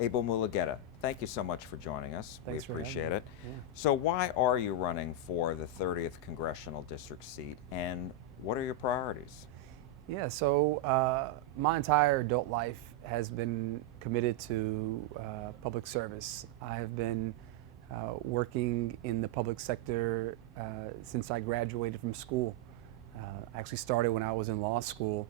Abel Mulugheta, thank you so much for joining us. Thanks We for appreciate having it. me. Yeah. So why are you running for the 30th Congressional District seat, and what are your priorities? Yeah, so my entire adult life has been committed to public service. I have been working in the public sector since I graduated from school. I actually started when I was in law school.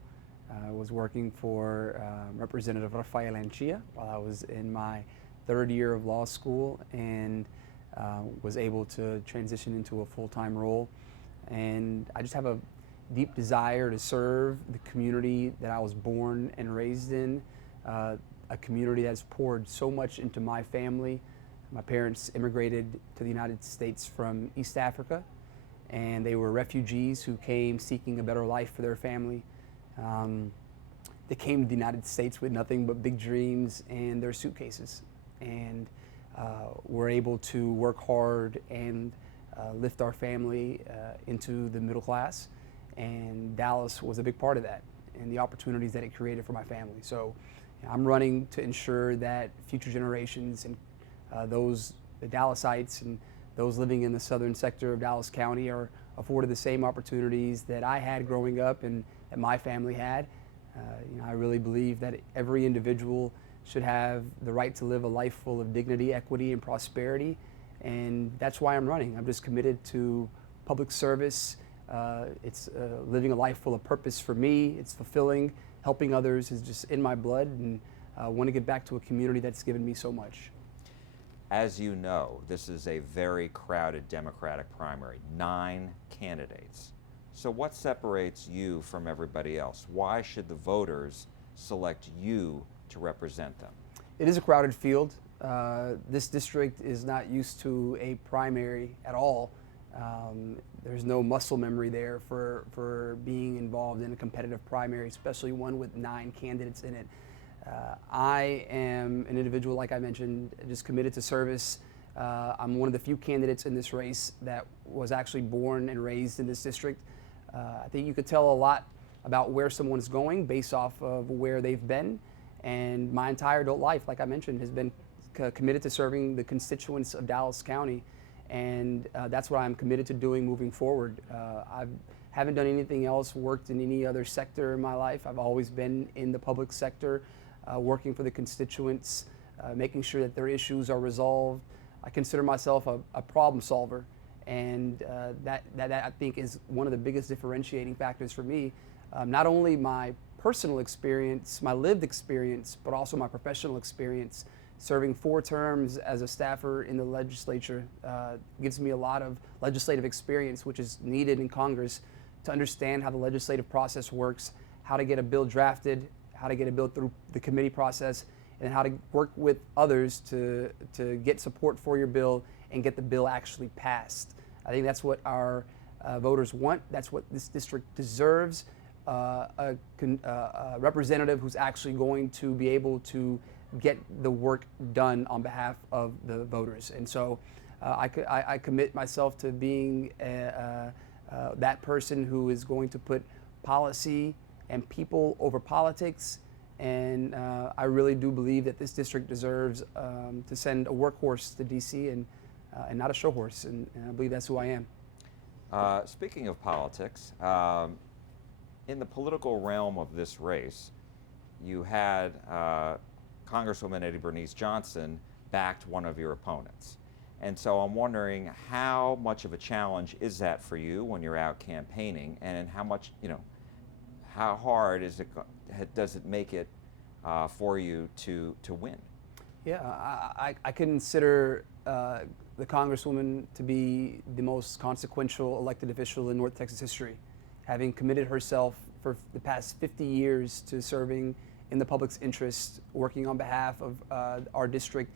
I was working for Representative Rafael Anchia while I was in my third year of law school, and was able to transition into a full-time role. And I just have a deep desire to serve the community that I was born and raised in, a community that's poured so much into my family. My parents immigrated to the United States from East Africa, and they were refugees who came seeking a better life for their family. They came to the United States with nothing but big dreams and their suitcases, and were able to work hard and lift our family into the middle class. And Dallas was a big part of that, and the opportunities that it created for my family. So I'm running to ensure that future generations and the Dallasites and those living in the southern sector of Dallas County are afforded the same opportunities that I had growing up and that my family had. I really believe that every individual should have the right to live a life full of dignity, equity, and prosperity, and that's why I'm running. I'm just committed to public service. It's living a life full of purpose for me. It's fulfilling. Helping others is just in my blood, and I want to get back to a community that's given me so much. As you know, this is a very crowded Democratic primary, 9 candidates. So what separates you from everybody else? Why should the voters select you to represent them? It is a crowded field. This district is not used to a primary at all. There's no muscle memory there for being involved in a competitive primary, especially one with 9 candidates in it. I am an individual, like I mentioned, just committed to service. I'm one of the few candidates in this race that was actually born and raised in this district. I think you could tell a lot about where someone's going based off of where they've been. And my entire adult life, like I mentioned, has been committed to serving the constituents of Dallas County. And that's what I'm committed to doing moving forward. I haven't done anything else, worked in any other sector in my life. I've always been in the public sector, working for the constituents, making sure that their issues are resolved. I consider myself a problem solver, and that I think is one of the biggest differentiating factors for me. Not only my personal experience, my lived experience, but also my professional experience. Serving 4 terms as a staffer in the legislature gives me a lot of legislative experience, which is needed in Congress to understand how the legislative process works, how to get a bill drafted, how to get a bill through the committee process, and how to work with others to get support for your bill and get the bill actually passed. I think that's what our voters want. That's what this district deserves. A representative who's actually going to be able to get the work done on behalf of the voters. And so I commit myself to being that person who is going to put policy and people over politics. And I really do believe that this district deserves to send a workhorse to DC and not a show horse. And I believe that's who I am. Speaking of politics, in the political realm of this race, you had Congresswoman Eddie Bernice Johnson backed one of your opponents. And so I'm wondering, how much of a challenge is that for you when you're out campaigning, and how much, how hard does it make it for you to win? Yeah, I consider the Congresswoman to be the most consequential elected official in North Texas history, having committed herself for the past 50 years to serving in the public's interest, working on behalf of our district.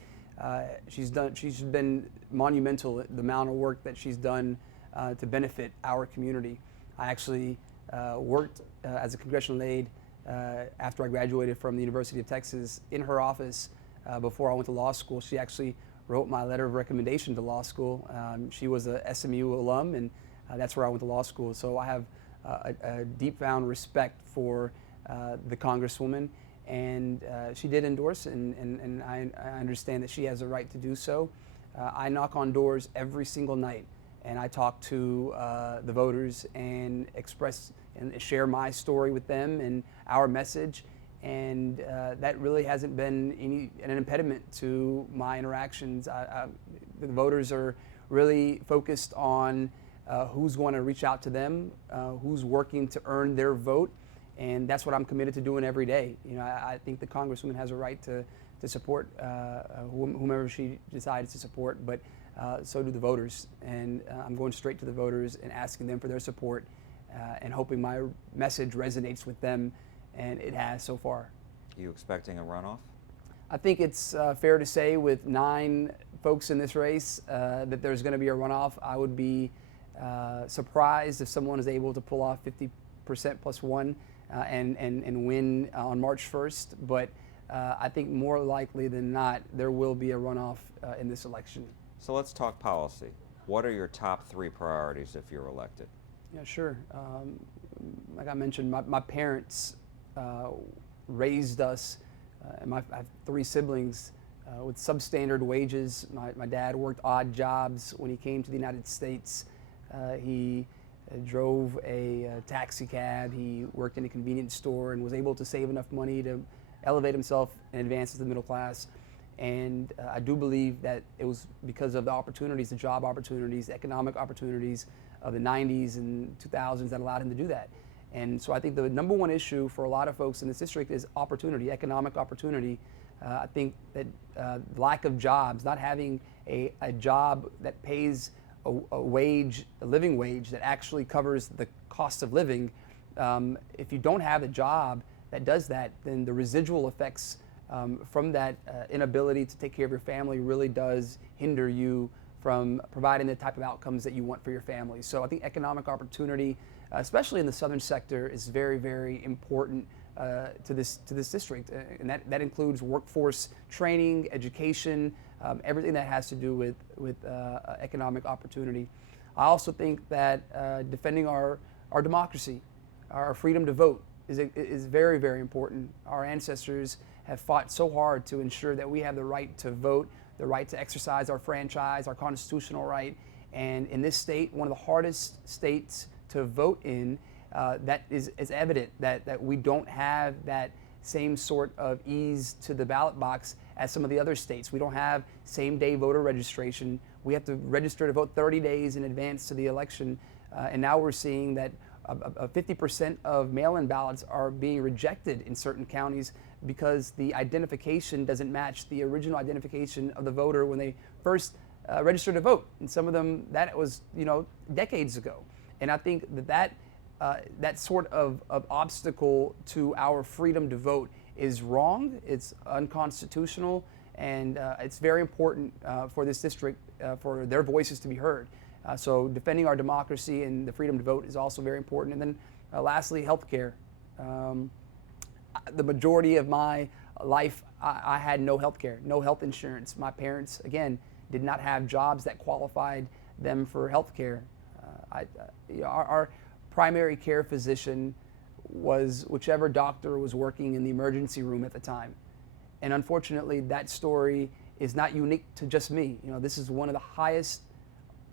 She's been monumental, the amount of work that she's done to benefit our community. I actually worked as a congressional aide after I graduated from the University of Texas in her office before I went to law school. She actually wrote my letter of recommendation to law school. She was a SMU alum, and that's where I went to law school. So I have a deep found respect for the Congresswoman, and she did endorse, and I understand that she has a right to do so. I knock on doors every single night, and I talk to the voters and express and share my story with them and our message. And that really hasn't been an impediment to my interactions. The voters are really focused on who's going to reach out to them, who's working to earn their vote, and that's what I'm committed to doing every day. You know, I think the Congresswoman has a right to support whomever she decides to support, but so do the voters. And I'm going straight to the voters and asking them for their support and hoping my message resonates with them. And it has so far. Are you expecting a runoff? I think it's fair to say with 9 folks in this race that there's going to be a runoff. I would be surprised if someone is able to pull off 50% plus 1 and win on March 1st. But I think more likely than not, there will be a runoff in this election. So let's talk policy. What are your top 3 priorities if you're elected? Yeah, sure. Like I mentioned, my parents raised us, and I have 3 siblings with substandard wages. My dad worked odd jobs when he came to the United States. He drove a taxi cab. He worked in a convenience store and was able to save enough money to elevate himself and advance to the middle class. And I do believe that it was because of the opportunities, the job opportunities, the economic opportunities of the 90s and 2000s that allowed him to do that. And so I think the number one issue for a lot of folks in this district is opportunity, economic opportunity. I think that lack of jobs, not having a job that pays a wage, a living wage that actually covers the cost of living. If you don't have a job that does that, then the residual effects from that inability to take care of your family really does hinder you from providing the type of outcomes that you want for your family. So I think economic opportunity, especially in the southern sector, is very, very important to this district, and that includes workforce training, education, everything that has to do with economic opportunity. I also think that defending our democracy, our freedom to vote, is very, very important. Our ancestors have fought so hard to ensure that we have the right to vote, the right to exercise our franchise, our constitutional right. And in this state, one of the hardest states to vote in, that is evident that we don't have that same sort of ease to the ballot box as some of the other states. We don't have same-day voter registration. We have to register to vote 30 days in advance to the election. And now we're seeing that 50% of mail-in ballots are being rejected in certain counties because the identification doesn't match the original identification of the voter when they first registered to vote. And some of them, that was, decades ago. And I think that sort of obstacle to our freedom to vote is wrong. It's unconstitutional, and it's very important for this district for their voices to be heard. So defending our democracy and the freedom to vote is also very important. And then lastly, health care. The majority of my life, I had no health care, no health insurance. My parents, again, did not have jobs that qualified them for health care. Our primary care physician was whichever doctor was working in the emergency room at the time. And unfortunately, that story is not unique to just me. This is one of the highest,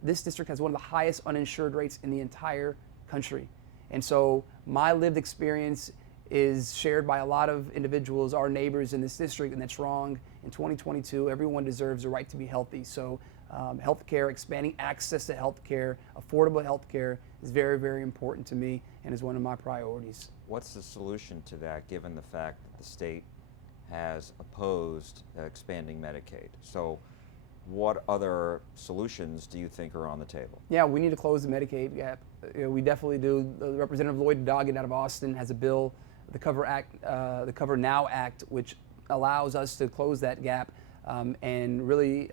this district has one of the highest uninsured rates in the entire country. And so my lived experience is shared by a lot of individuals, our neighbors in this district, and that's wrong. In 2022, everyone deserves a right to be healthy. So healthcare, expanding access to healthcare, affordable healthcare is very, very important to me and is one of my priorities. What's the solution to that, given the fact that the state has opposed expanding Medicaid? So what other solutions do you think are on the table? Yeah, we need to close the Medicaid gap. We definitely do. Representative Lloyd Doggett out of Austin has a bill, the Cover Now Act, which allows us to close that gap and really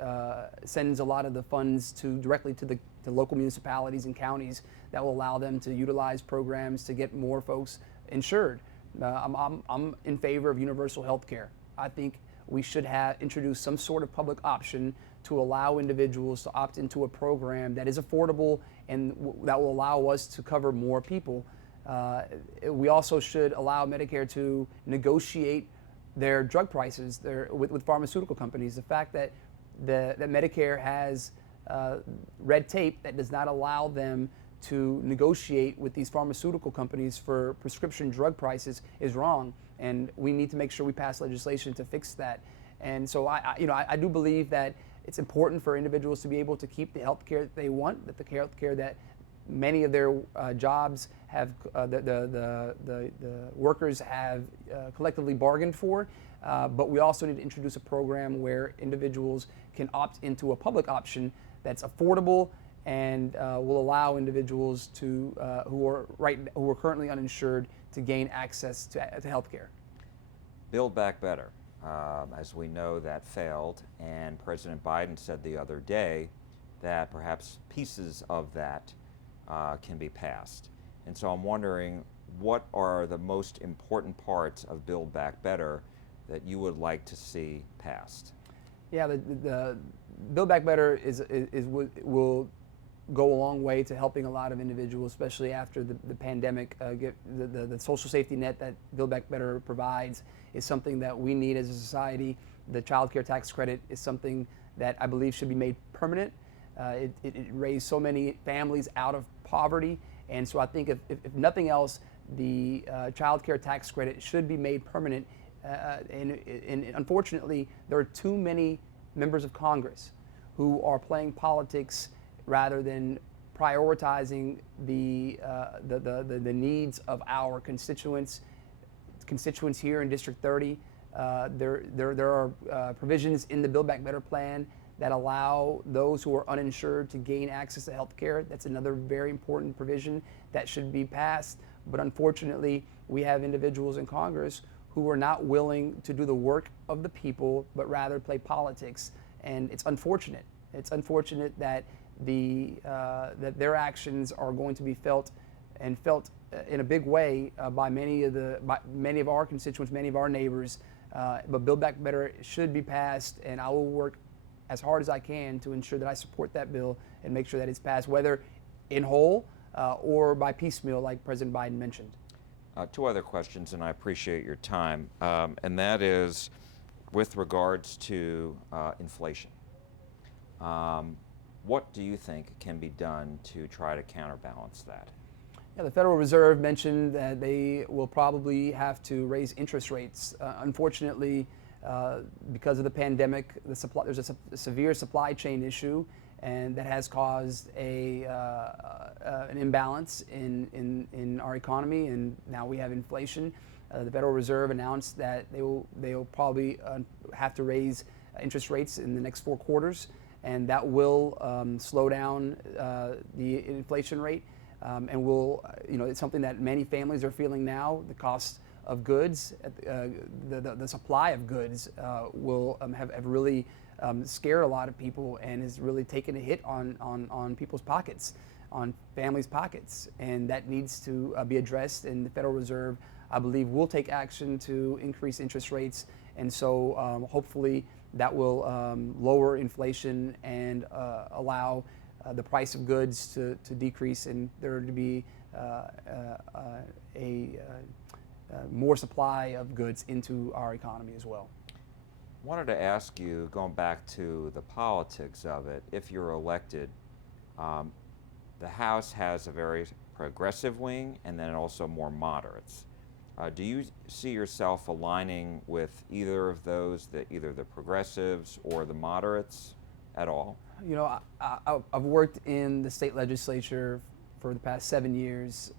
sends a lot of the funds directly to the local municipalities and counties that will allow them to utilize programs to get more folks insured. I'm in favor of universal health care. I think we should introduce some sort of public option to allow individuals to opt into a program that is affordable and that will allow us to cover more people. We also should allow Medicare to negotiate their drug prices with pharmaceutical companies. The fact that that Medicare has red tape that does not allow them to negotiate with these pharmaceutical companies for prescription drug prices is wrong, and we need to make sure we pass legislation to fix that. And so I do believe that it's important for individuals to be able to keep the health care that they want, that the health care that many of their jobs have, the workers have collectively bargained for. But we also need to introduce a program where individuals can opt into a public option that's affordable and will allow individuals to who are currently uninsured to gain access to health care. Build Back Better. As we know, that failed, and President Biden said the other day that perhaps pieces of that can be passed. And so I'm wondering, what are the most important parts of Build Back Better that you would like to see passed? Yeah, the Build Back Better will go a long way to helping a lot of individuals, especially after the pandemic. The social safety net that Build Back Better provides is something that we need as a society. The child care tax credit is something that I believe should be made permanent. It raised so many families out of poverty, and so I think if nothing else, the child care tax credit should be made permanent. And unfortunately, there are too many members of Congress who are playing politics rather than prioritizing the needs of our constituents here in District 30. There are provisions in the Build Back Better plan that allow those who are uninsured to gain access to health care. That's another very important provision that should be passed. But unfortunately, we have individuals in Congress who are not willing to do the work of the people, but rather play politics. And it's unfortunate. It's unfortunate that that their actions are going to be felt in a big way by many of our constituents, many of our neighbors. But Build Back Better should be passed, and I will work as hard as I can to ensure that I support that bill and make sure that it's passed, whether in whole or by piecemeal, like President Biden mentioned. Two other questions, and I appreciate your time, and that is with regards to inflation. What do you think can be done to try to counterbalance that? Yeah, the Federal Reserve mentioned that they will probably have to raise interest rates. Unfortunately, because of the pandemic, there's a severe supply chain issue, and that has caused an imbalance in our economy, and now we have inflation. The Federal Reserve announced that they will probably have to raise interest rates in the next 4 quarters, and that will slow down the inflation rate, and will, it's something that many families are feeling now. The cost of goods, the supply of goods will have really scared a lot of people, and has really taken a hit on people's pockets, on families' pockets, and that needs to be addressed. And the Federal Reserve, I believe, will take action to increase interest rates, and so hopefully that will lower inflation and allow the price of goods to decrease, and there to be more supply of goods into our economy as well. I wanted to ask you, going back to the politics of it, if you're elected, the House has a very progressive wing and then also more moderates. Do you see yourself aligning with either of those, either the progressives or the moderates at all? I've worked in the state legislature for the past 7 years,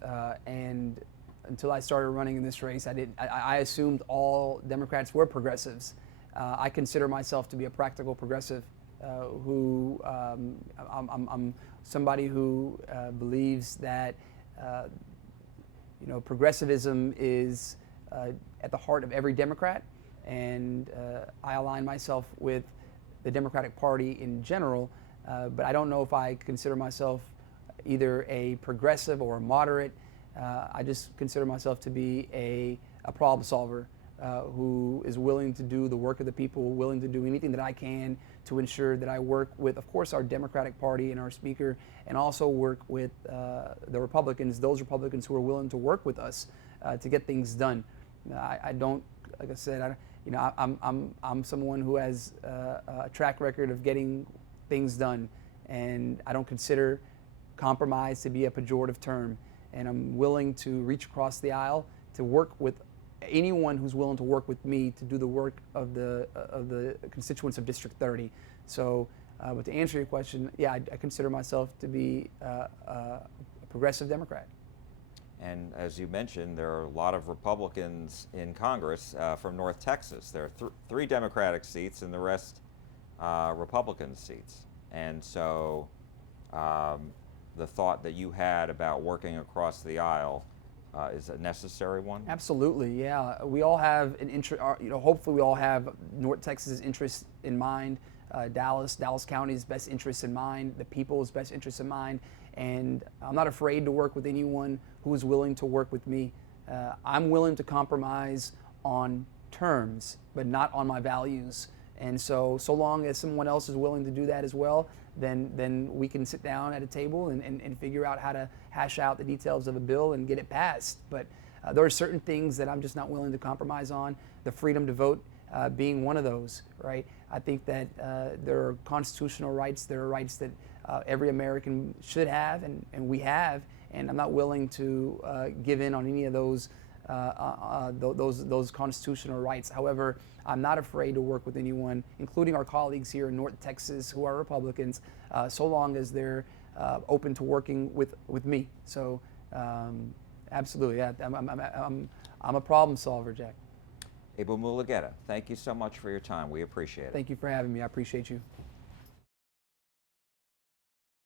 and until I started running in this race, I assumed all Democrats were progressives. I consider myself to be a practical progressive, who I'm somebody who believes that progressivism is at the heart of every Democrat, and I align myself with the Democratic Party in general, but I don't know if I consider myself either a progressive or a moderate. I just consider myself to be a problem solver who is willing to do the work of the people, willing to do anything that I can to ensure that I work with, of course, our Democratic Party and our Speaker, and also work with the Republicans, those Republicans who are willing to work with us to get things done. I don't, like I said, I'm someone who has a track record of getting things done, and I don't consider compromise to be a pejorative term. And I'm willing to reach across the aisle to work with anyone who's willing to work with me to do the work of the constituents of District 30. So, but to answer your question, yeah, I consider myself to be a progressive Democrat. And as you mentioned, there are a lot of Republicans in Congress from North Texas. There are three Democratic seats and the rest Republican seats. And so the thought that you had about working across the aisle is a necessary one? Absolutely, yeah. We all have an interest, hopefully we all have North Texas' interest in mind, Dallas County's best interest in mind, the people's best interest in mind, and I'm not afraid to work with anyone who is willing to work with me. I'm willing to compromise on terms, but not on my values. And so long as someone else is willing to do that as well, then we can sit down at a table and figure out how to hash out the details of a bill and get it passed. But there are certain things that I'm just not willing to compromise on, the freedom to vote being one of those, right? I think that there are constitutional rights, there are rights that every American should have, and we have, and I'm not willing to give in on any of those constitutional rights. However, I'm not afraid to work with anyone, including our colleagues here in North Texas who are Republicans, so long as they're open to working with me. So, absolutely, yeah, I'm a problem solver, Jack. Abel Mulugheta, thank you so much for your time. We appreciate it. Thank you for having me. I appreciate you.